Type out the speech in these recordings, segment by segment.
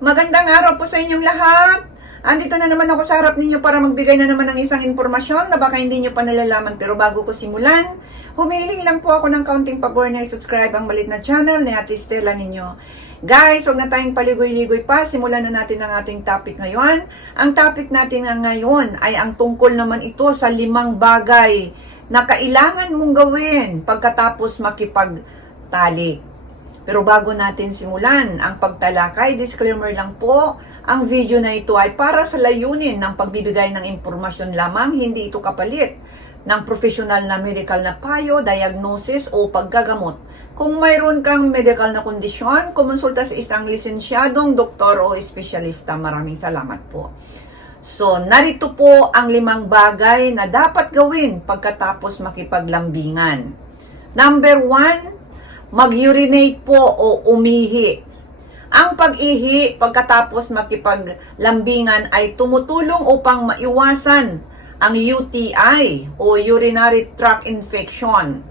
Magandang araw po sa inyong lahat. Andito na naman ako sa harap ninyo para magbigay na naman ng isang impormasyon na baka hindi nyo pa nalalaman. Pero bago ko simulan, humiling lang po ako ng kaunting pabor na i-subscribe ang malit na channel ni Ate Stella ninyo. Guys, huwag na tayong paligoy-ligoy pa. Simulan na natin ang ating topic ngayon. Ang topic natin nga ngayon ay ang tungkol naman ito sa limang bagay na kailangan mong gawin pagkatapos makipagtalik. Pero bago natin simulan ang pagtalakay, disclaimer lang po, ang video na ito ay para sa layunin ng pagbibigay ng impormasyon lamang, hindi ito kapalit ng professional na medical na payo, diagnosis o paggagamot. Kung mayroon kang medical na kondisyon, kumonsulta sa isang lisensyadong doktor o espesyalista. Maraming salamat po. So, narito po ang limang bagay na dapat gawin pagkatapos makipaglambingan. Number one, mag-urinate po o umihi. Ang pag-ihi pagkatapos makipaglambingan ay tumutulong upang maiwasan ang UTI o urinary tract infection.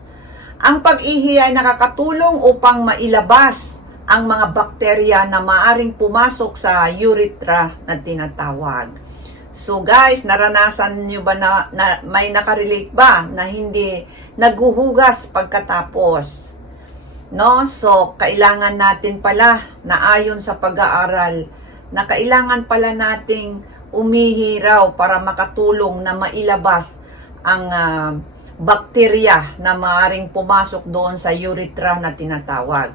Ang pag-ihi ay nakakatulong upang mailabas ang mga bakterya na maaring pumasok sa urethra na tinatawag. So guys, naranasan nyo ba na, na may nakarelate ba na hindi naghuhugas pagkatapos? No? So, kailangan natin pala na ayon sa pag-aaral na kailangan pala nating umihiraw para makatulong na mailabas ang ah, bakterya na maaring pumasok doon sa urethra na tinatawag.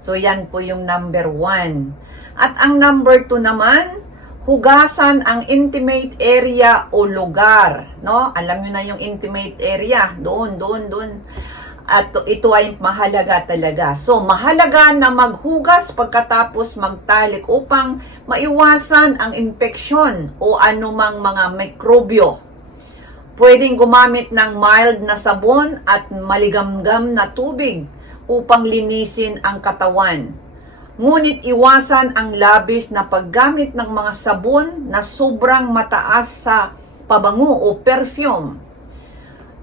So, yan po yung number one. At ang number two naman, hugasan ang intimate area o lugar. No? Alam nyo na yung intimate area. Doon, doon, doon. At ito ay mahalaga talaga. So, mahalaga na maghugas pagkatapos magtalik upang maiwasan ang infeksyon o anumang mga mikrobyo. Pwedeng gumamit ng mild na sabon at maligamgam na tubig upang linisin ang katawan. Ngunit iwasan ang labis na paggamit ng mga sabon na sobrang mataas sa pabango o perfume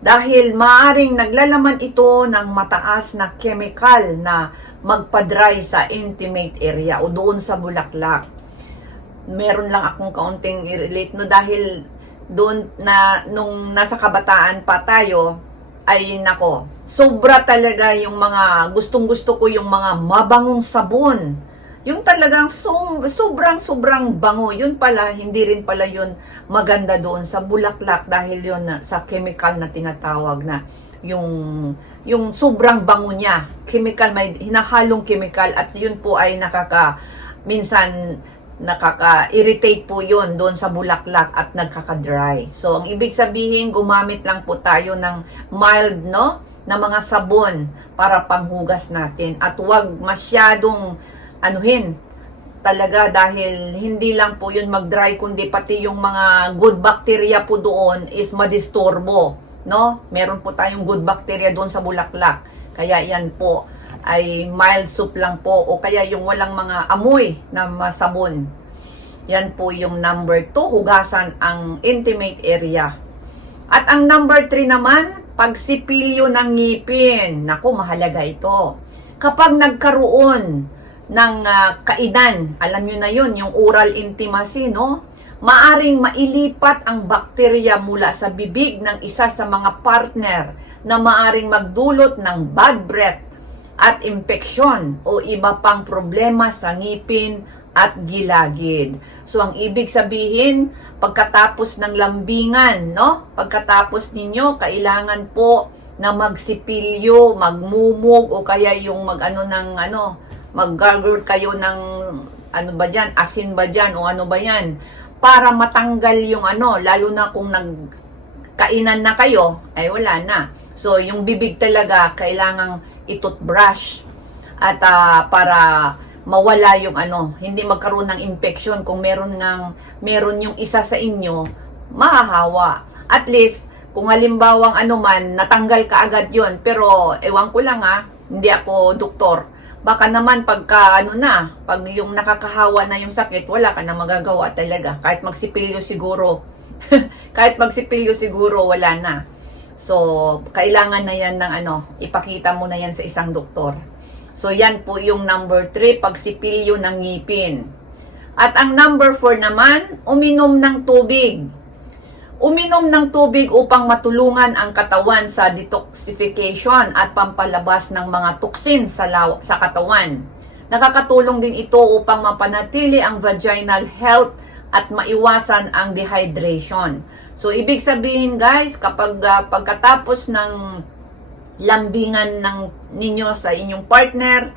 dahil maaring naglalaman ito ng mataas na chemical na magpa-dry sa intimate area o doon sa bulaklak. Meron lang akong kaunting i-relate no dahil doon na nung nasa kabataan pa tayo ay nako, sobra talaga yung mga gustong gusto ko yung mga mabangong sabon yung talagang sobrang sobrang bango, yun pala, hindi rin pala yun maganda doon sa bulaklak dahil yun na, sa chemical na tinatawag na yung yung sobrang bango niya. Chemical, may hinahalong chemical at yun po ay nakaka, minsan nakaka-irritate po yun doon sa bulaklak at nagkaka-dry. So, ang ibig sabihin, gumamit lang po tayo ng mild, no? Na mga sabon para panghugas natin. At huwag masyadong anuhin. Talaga dahil hindi lang po yun mag-dry kundi pati yung mga good bacteria po doon is madisturbo no? Meron po tayong good bacteria doon sa bulaklak. Kaya yan po ay mild soup lang po. O kaya yung walang mga amoy na masabon. Yan po yung number 2 hugasan ang intimate area. At ang number 3 naman pagsipilyo ng ngipin. Nako mahalaga ito. Kapag nagkaroon ng uh, kainan. Alam nyo na yun, yung oral intimacy, no? Maaring mailipat ang bakterya mula sa bibig ng isa sa mga partner na maaring magdulot ng bad breath at impeksyon o iba pang problema sa ngipin at gilagid. So ang ibig sabihin, pagkatapos ng lambingan, no? Pagkatapos ninyo, kailangan po na magsipilyo, magmumog o kaya yung magano ng ano, mag-gargle kayo ng ano ba dyan, asin ba dyan o ano ba yan para matanggal yung ano, lalo na kung nagkainan na kayo, ay wala na. So, yung bibig talaga, kailangang itoothbrush at uh, para mawala yung ano, hindi magkaroon ng infection kung meron ngang meron yung isa sa inyo, mahahawa. At least, kung halimbawang ano man, natanggal ka agad yon Pero, ewan ko lang ha, hindi ako doktor baka naman pagka ano na, pag yung nakakahawa na yung sakit, wala ka na magagawa talaga. Kahit magsipilyo siguro, kahit magsipilyo siguro, wala na. So, kailangan na yan ng ano, ipakita mo na yan sa isang doktor. So, yan po yung number 3, pagsipilyo ng ngipin. At ang number 4 naman, uminom ng tubig. Uminom ng tubig upang matulungan ang katawan sa detoxification at pampalabas ng mga toxin sa, sa katawan. Nakakatulong din ito upang mapanatili ang vaginal health at maiwasan ang dehydration. So, ibig sabihin guys, kapag ah, pagkatapos ng lambingan ng ninyo sa inyong partner,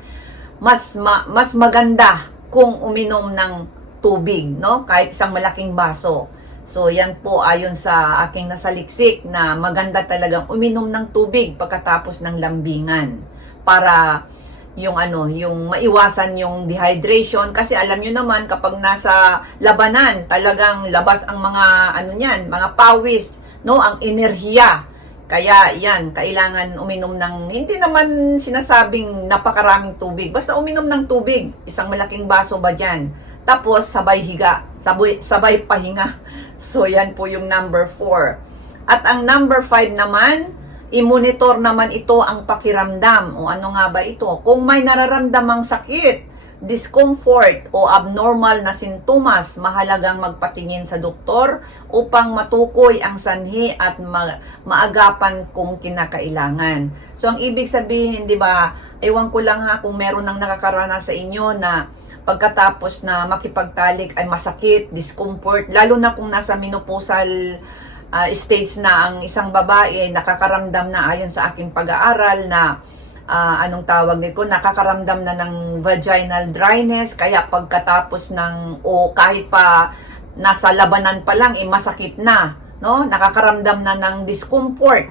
mas ma- mas maganda kung uminom ng tubig, no? Kahit isang malaking baso. So, yan po ayon sa aking nasaliksik na maganda talagang uminom ng tubig pagkatapos ng lambingan para yung ano, yung maiwasan yung dehydration kasi alam nyo naman kapag nasa labanan, talagang labas ang mga ano niyan, mga pawis, no, ang enerhiya. Kaya yan, kailangan uminom ng, hindi naman sinasabing napakaraming tubig. Basta uminom ng tubig. Isang malaking baso ba dyan? Tapos, sabay higa. Sabay, sabay pahinga. So, yan po yung number 4. At ang number 5 naman, i-monitor naman ito ang pakiramdam. O ano nga ba ito? Kung may nararamdamang sakit, discomfort o abnormal na sintomas, mahalagang magpatingin sa doktor upang matukoy ang sanhi at ma- maagapan kung kinakailangan. So ang ibig sabihin, 'di ba? Ewan ko lang ha kung meron nang nakakaranas sa inyo na pagkatapos na makipagtalik ay masakit, discomfort, lalo na kung nasa menopausal uh, stage na ang isang babae, nakakaramdam na ayon sa aking pag-aaral na ah, anong tawag nito, nakakaramdam na ng vaginal dryness, kaya pagkatapos ng, o kahit pa nasa labanan pa lang, eh, masakit na, no? Nakakaramdam na ng discomfort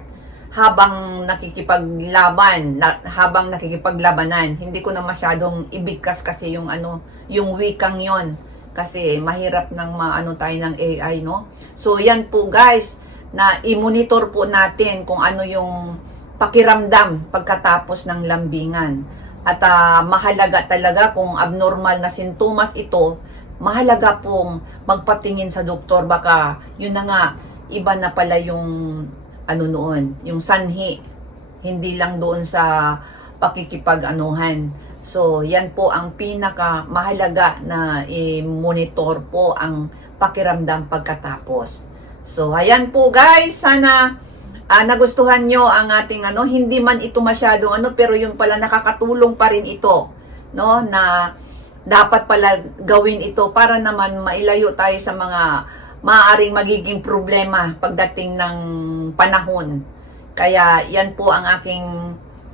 habang nakikipaglaban, na, habang nakikipaglabanan. Hindi ko na masyadong ibigkas kasi yung ano, yung wikang yon kasi mahirap nang maano tayo ng AI, no? So, yan po guys, na i-monitor po natin kung ano yung pakiramdam pagkatapos ng lambingan. At ah, mahalaga talaga kung abnormal na sintomas ito, mahalaga pong magpatingin sa doktor. Baka yun na nga, iba na pala yung ano noon, yung sanhi. Hindi lang doon sa pakikipag-anuhan. So, yan po ang pinaka mahalaga na i-monitor po ang pakiramdam pagkatapos. So, ayan po guys, sana ah, nagustuhan nyo ang ating ano, hindi man ito masyadong ano, pero yung pala nakakatulong pa rin ito, no, na dapat pala gawin ito para naman mailayo tayo sa mga maaaring magiging problema pagdating ng panahon. Kaya yan po ang aking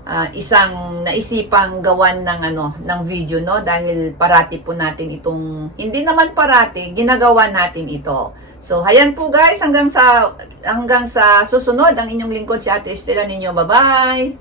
ah, isang naisipang gawan ng ano ng video no dahil parati po natin itong hindi naman parati ginagawa natin ito. So ayan po guys hanggang sa hanggang sa susunod ang inyong lingkod si Ate Estela ninyo. Bye-bye.